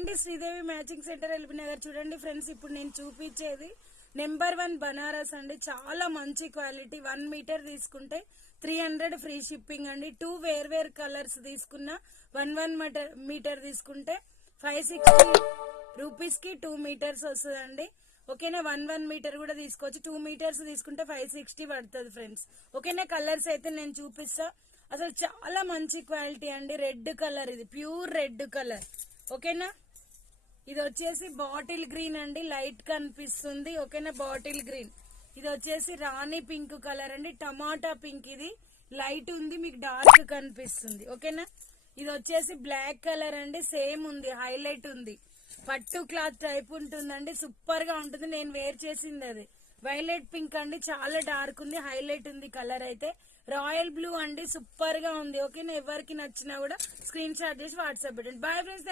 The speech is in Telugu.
అండి, Sridevi matching centre LB Nagar. చూడండి ఫ్రెండ్స్, ఇప్పుడు నేను చూపించేది నెంబర్ 1 బనారస్ అండి. చాలా మంచి క్వాలిటీ. 1 మీటర్ తీసుకుంటే 300 ఫ్రీ షిప్పింగ్ అండి. 2 వేర్వేర్ కలర్స్ తీసుకున్న 1 మీటర్ తీసుకుంటే 560 రూపీస్ కి 2 మీటర్స్ వస్తుందండి. ఓకేనా, 1 మీటర్ కూడా తీసుకోవచ్చు. 2 మీటర్స్ తీసుకుంటే 560 పడుతుంది ఫ్రెండ్స్. ఓకేనా, కలర్స్ అయితే నేను చూపిస్తా. అసలు చాలా మంచి క్వాలిటీ అండి. రెడ్ కలర్, ఇది ప్యూర్ రెడ్ కలర్. ఓకేనా, ఇది వచ్చేసి బాటిల్ గ్రీన్ అండి, లైట్ కనిపిస్తుంది. ఓకేనా, బాటిల్ గ్రీన్. ఇది వచ్చేసి రాణి పింక్ కలర్ అండి, టమాటా పింక్. ఇది లైట్ ఉంది, మీకు డార్క్ కనిపిస్తుంది. ఓకేనా, ఇది వచ్చేసి బ్లాక్ కలర్ అండి, సేమ్ ఉంది, హైలైట్ ఉంది. పట్టు క్లాత్ టైప్ ఉంటుందండి, సూపర్ గా ఉంటుంది. నేను వేర్ చేసింది అది వైలెట్ పింక్ అండి, చాలా డార్క్ ఉంది, హైలైట్ ఉంది కలర్ అయితే. రాయల్ బ్లూ అండి, సూపర్ గా ఉంది. ఓకేనా, ఎవరికి నచ్చినా కూడా స్క్రీన్ షాట్ చేసి వాట్సాప్ పెట్టండి. Bye friends.